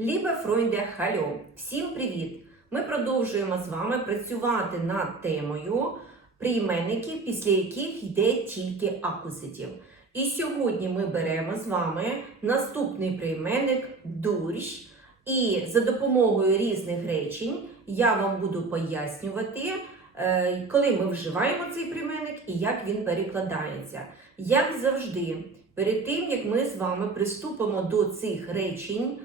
Лібе Фройнде Хальо! Всім привіт! Ми продовжуємо з вами працювати над темою прийменників, після яких йде тільки акузитив. І сьогодні ми беремо з вами наступний прийменник дурщ. І за допомогою різних речень я вам буду пояснювати, е, коли ми вживаємо цей прийменник і як він перекладається. Як завжди, перед тим як ми з вами приступимо до цих речень,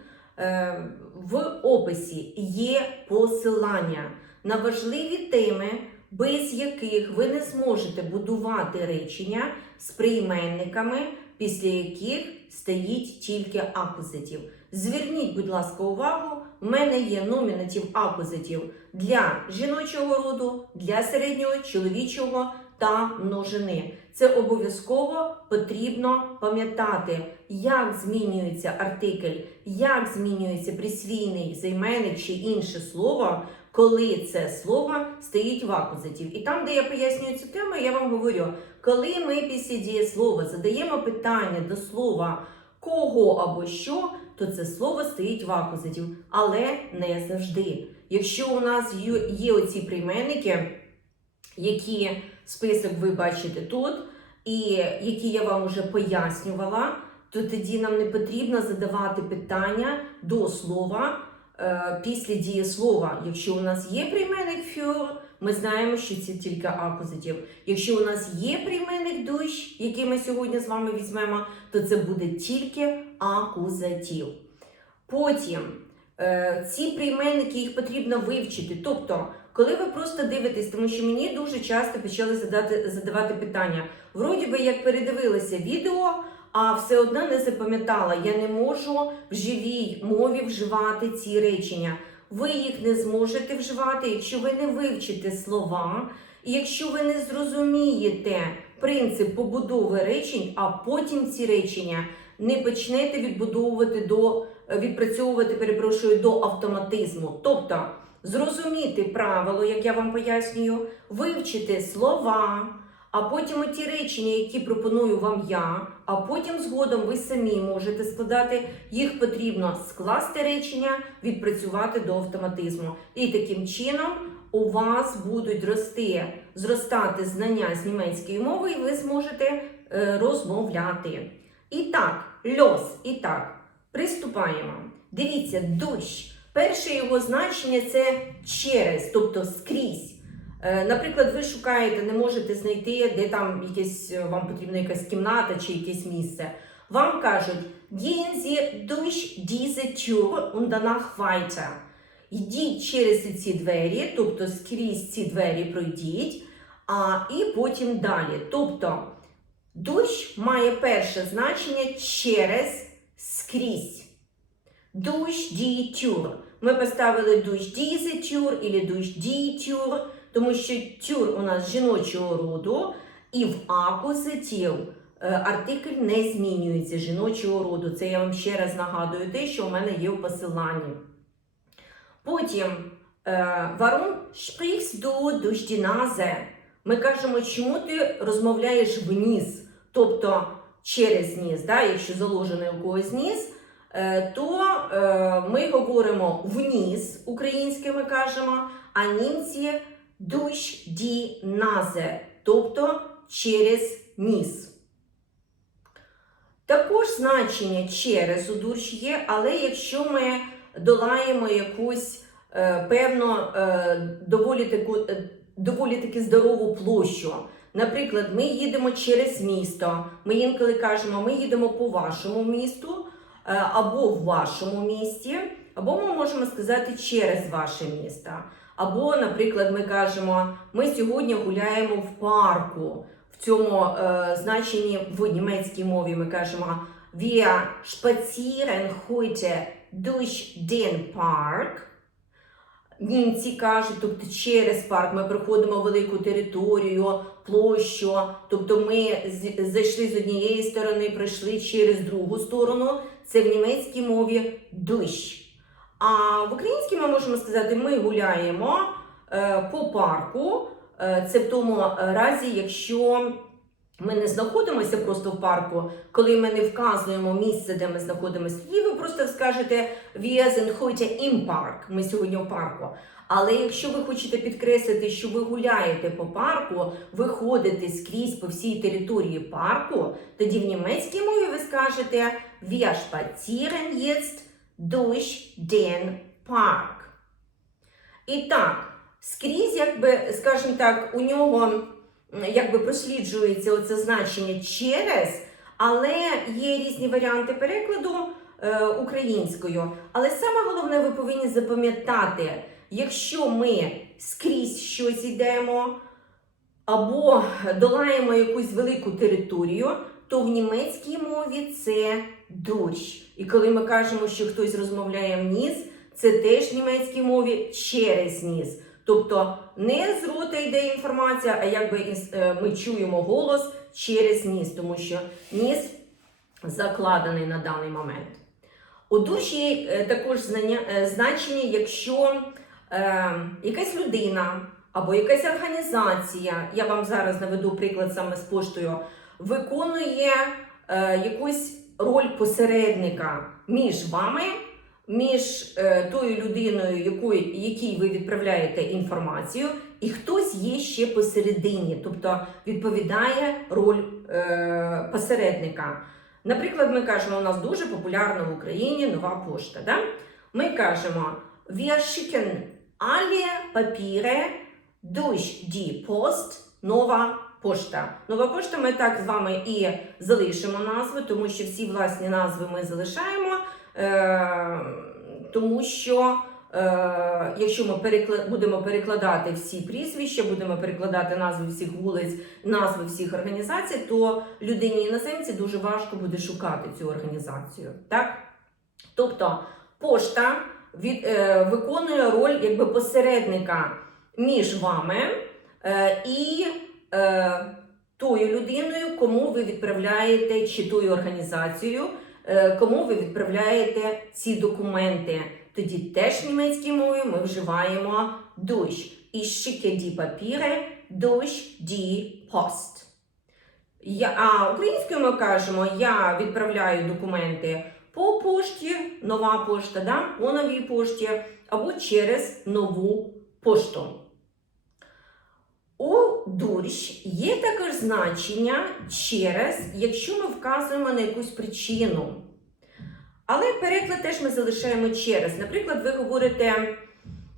в описі є посилання на важливі теми, без яких ви не зможете будувати речення з прийменниками, після яких стоїть тільки акузитив. Зверніть, будь ласка, увагу, в мене є номінатив акузитив для жіночого роду, для середнього, чоловічого та множини. Це обов'язково потрібно пам'ятати, як змінюється артикль, як змінюється присвійний займенник чи інше слово, коли це слово стоїть в акузитив. І там, де я пояснюю цю тему, я вам говорю, коли ми після дієслова задаємо питання до слова кого або що, то це слово стоїть в акузитив, але не завжди. Якщо у нас є оці прийменники, які список ви бачите тут, і які я вам вже пояснювала, то тоді нам не потрібно задавати питання до слова е, після дієслова. Якщо у нас є прийменник für, ми знаємо, що це тільки акузитив. Якщо у нас є прийменник дощ, який ми сьогодні з вами візьмемо, то це буде тільки акузатив. Потім е, ці прийменники їх потрібно вивчити. Тобто, коли ви просто дивитесь, тому що мені дуже часто почали задати, задавати питання. Вроді би, як передивилася відео, а все одно не запам'ятала. Я не можу в живій мові вживати ці речення. Ви їх не зможете вживати, якщо ви не вивчите слова, і якщо ви не зрозумієте принцип побудови речень, а потім ці речення не почнете відбудовувати до відпрацьовувати, перепрошую, до автоматизму. Тобто зрозуміти правило, як я вам пояснюю, вивчити слова, а потім ті речення, які пропоную вам я, а потім згодом ви самі можете складати, їх потрібно скласти речення, відпрацювати до автоматизму. І таким чином у вас будуть рости, зростати знання з німецької мови, і ви зможете е, розмовляти. І так, льос, і так, приступаємо. Дивіться, дощ. Перше його значення це через, тобто скрізь. Е, Наприклад, ви шукаєте, не можете знайти, де там якесь, е, вам потрібна якась кімната чи якесь місце. Вам кажуть, gehen Sie durch diese Tür und danach weiter. Йдіть через ці двері, тобто скрізь ці двері пройдіть, а і потім далі. Тобто дощ має перше значення через скрізь. Durch die Tür. Ми поставили diese Tür або die Tür, тому що тюр у нас жіночого роду, і в акузитив е, артикль не змінюється жіночого роду. Це я вам ще раз нагадую те, що у мене є в посиланні. Потім, е, du durch die Nase? Ми кажемо, чому ти розмовляєш вниз, тобто через ніс, да? якщо заложений у когось ніс, то е, ми говоримо вниз, українське кажемо, а німці durch die Nase, тобто через ніс. Також значення через у дурш є, але якщо ми долаємо якусь е, певну е, доволі таку е, доволі таки здорову площу. Наприклад, ми їдемо через місто. Ми інколи кажемо, ми їдемо по вашому місту е, або в вашому місті, або ми можемо сказати через ваше місто. Або, наприклад, ми кажемо, ми сьогодні гуляємо в парку. В цьому е, значенні в німецькій мові ми кажемо Wir spazieren heute durch den Park. Німці кажуть, тобто через парк ми проходимо велику територію, площу. Тобто ми зайшли з однієї сторони, пройшли через другу сторону. Це в німецькій мові durch. А в українській ми можемо сказати, ми гуляємо е, по парку. Е, це в тому разі, якщо ми не знаходимося просто в парку, коли ми не вказуємо місце, де ми знаходимося, і ви просто скажете «Wir sind heute im Park», ми сьогодні в парку. Але якщо ви хочете підкреслити, що ви гуляєте по парку, ви ходите скрізь по всій території парку, тоді в німецькій мові ви скажете «Wir spazieren jetzt durch den Park». І так, скрізь, якби, скажімо так, у нього якби просліджується оце значення через, але є різні варіанти перекладу е, українською. Але саме головне, ви повинні запам'ятати, якщо ми скрізь щось йдемо або долаємо якусь велику територію, то в німецькій мові це дощ. І коли ми кажемо, що хтось розмовляє вниз, це теж в німецькій мові через ніс. Тобто не з рота йде інформація, а якби е, ми чуємо голос через ніс, тому що ніс закладений на даний момент. У душі е, також е, значення, якщо е, якась людина або якась організація, я вам зараз наведу приклад саме з поштою, виконує е, якусь роль посередника між вами, між е, тою людиною, якої, якій ви відправляєте інформацію, і хтось є ще посередині, тобто відповідає роль е, посередника. Наприклад, ми кажемо, у нас дуже популярна в Україні нова пошта. Да? Ми кажемо, wir schicken alle Papiere durch die Post нова пошта. Нова пошта ми так з вами і залишимо назви, тому що всі власні назви ми залишаємо, е- тому що е- якщо ми перекла- будемо перекладати всі прізвища, будемо перекладати назви всіх вулиць, назви всіх організацій, то людині іноземці дуже важко буде шукати цю організацію. Так? Тобто пошта від, е, виконує роль якби посередника між вами е, і е, тою людиною, кому ви відправляєте, чи тою організацією, е, кому ви відправляєте ці документи. Тоді теж в німецькій мові ми вживаємо durch. Ich schicke die Papiere durch die Post. Я, а українською ми кажемо, я відправляю документи по пошті, нова пошта, да? по новій пошті, або через нову пошту. У дурщ є також значення через, якщо ми вказуємо на якусь причину. Але переклад теж ми залишаємо через. Наприклад, ви говорите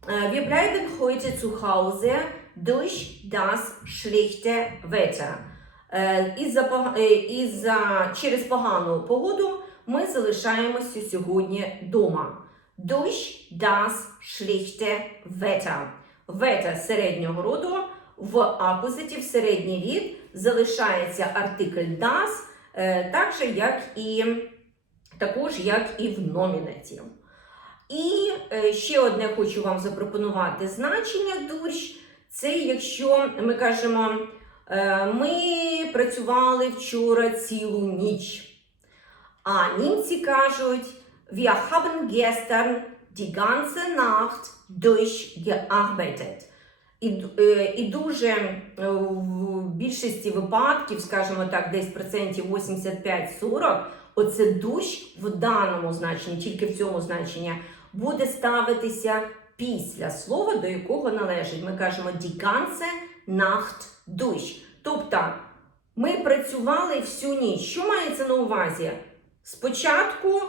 Wir bleiben heute zu Hause durch das schlechte Wetter. Із-за, через погану погоду ми залишаємося сьогодні вдома. Durch das schlechte Wetter. Wetter середнього роду в акузиті в середній рід залишається артикль das, е, так же, як і, також як і в номінаті. І е, ще одне хочу вам запропонувати значення дурщ. Це якщо ми кажемо, е, ми працювали вчора цілу ніч. А німці кажуть, wir haben gestern die ganze Nacht durchgearbeitet. І, е, і дуже е, в більшості випадків, скажімо так, десь процентів 85-40, оце дощ в даному значенні, тільки в цьому значенні, буде ставитися після слова, до якого належить. Ми кажемо die ganze Nacht. Тобто ми працювали всю ніч. Що мається на увазі? Спочатку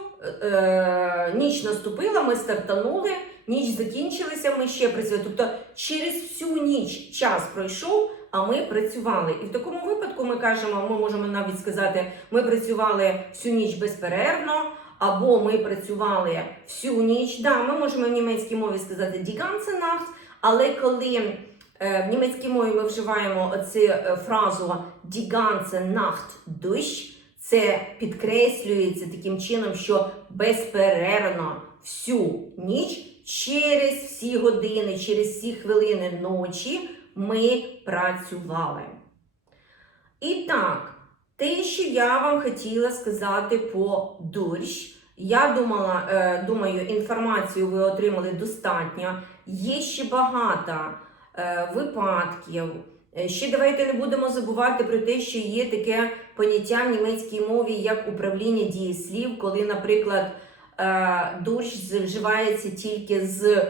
е, ніч наступила, ми стартанули, ніч закінчилася, ми ще працювали. Тобто через всю ніч час пройшов, а ми працювали. І в такому випадку ми кажемо, ми можемо навіть сказати, ми працювали всю ніч безперервно, або ми працювали всю ніч. Да, ми можемо в німецькій мові сказати die ganze Nacht, але коли е, в німецькій мові ми вживаємо оцю е, фразу die ganze Nacht durch, це підкреслюється таким чином, що безперервно всю ніч через всі години, через всі хвилини ночі ми працювали. І так, те, що я вам хотіла сказати по дурщ, я думала, е, думаю, інформацію ви отримали достатньо. Є ще багато е, випадків, Е, Ще давайте не будемо забувати про те, що є таке поняття в німецькій мові як управління дієслів, коли, наприклад, е, дощ вживається тільки з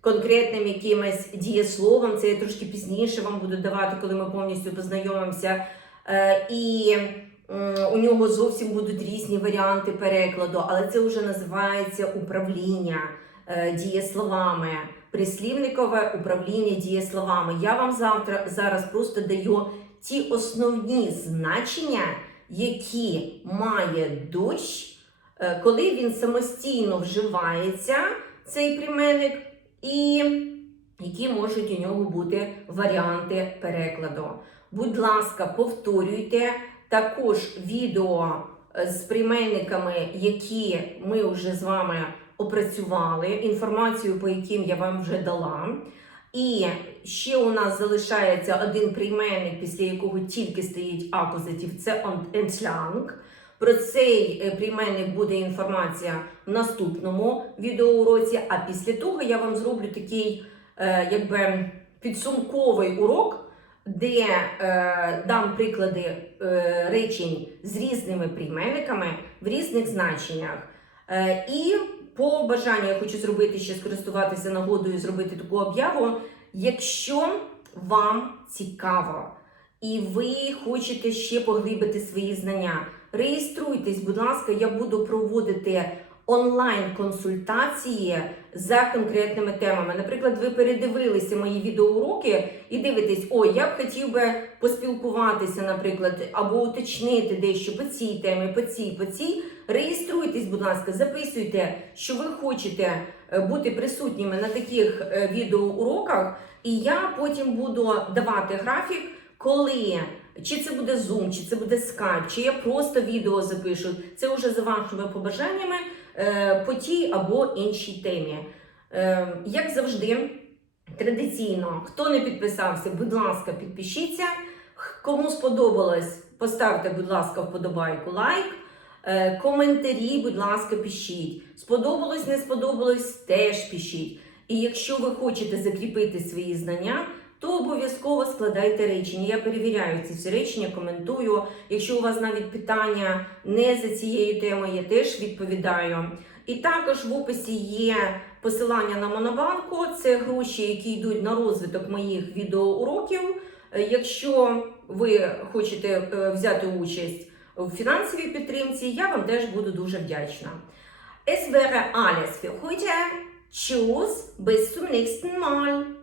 конкретним якимось дієсловом. Це я трошки пізніше вам буду давати, коли ми повністю познайомимося. Е, І у нього зовсім будуть різні варіанти перекладу, але це вже називається управління е, дієсловами. Прислівникове управління дієсловами. Я вам завтра зараз просто даю ті основні значення, які має е, коли він самостійно вживається, цей прийменник, і які можуть у нього бути варіанти перекладу. Будь ласка, повторюйте також відео е, з прийменниками, які ми вже з вами опрацювали, інформацію, по яким я вам вже дала. І ще у нас залишається один прийменник, після якого тільки стоїть акузатив, це еншлянг. Про цей е, прийменник буде інформація в наступному відеоуроці. А після того я вам зроблю такий е, якби підсумковий урок, де е, дам приклади речень з різними прийменниками в різних значеннях. І по бажанню я хочу зробити ще скористуватися нагодою, зробити таку об'яву. Якщо вам цікаво і ви хочете ще поглибити свої знання, реєструйтесь, будь ласка, я буду проводити онлайн-консультації за конкретними темами. Наприклад, ви передивилися мої відеоуроки і дивитесь, о, я б хотів би поспілкуватися, наприклад, або уточнити дещо по цій темі, по цій, по цій. Реєструйтесь, будь ласка, записуйте, що ви хочете е, бути присутніми на таких е, відеоуроках, і я потім буду давати графік, коли. Чи це буде Zoom, чи це буде Skype, чи я просто відео запишу. Це вже за вашими побажаннями е, по тій або іншій темі. Е, як завжди, традиційно, хто не підписався, будь ласка, підпишіться. Кому сподобалось, поставте, будь ласка, вподобайку, лайк. Е, коментарі, будь ласка, пишіть. Сподобалось, не сподобалось, теж пишіть. І якщо ви хочете закріпити свої знання, то обов'язково складайте речення. Я перевіряю ці всі речення, коментую. Якщо у вас навіть питання не за цією темою, я теж відповідаю. І також в описі є посилання на Монобанку. Це гроші, які йдуть на розвиток моїх відеоуроків. Е, Якщо ви хочете е, взяти участь в фінансовій підтримці, я вам теж буду дуже вдячна. Es wäre alles für heute. Tschüss, bis zum nächsten Mal.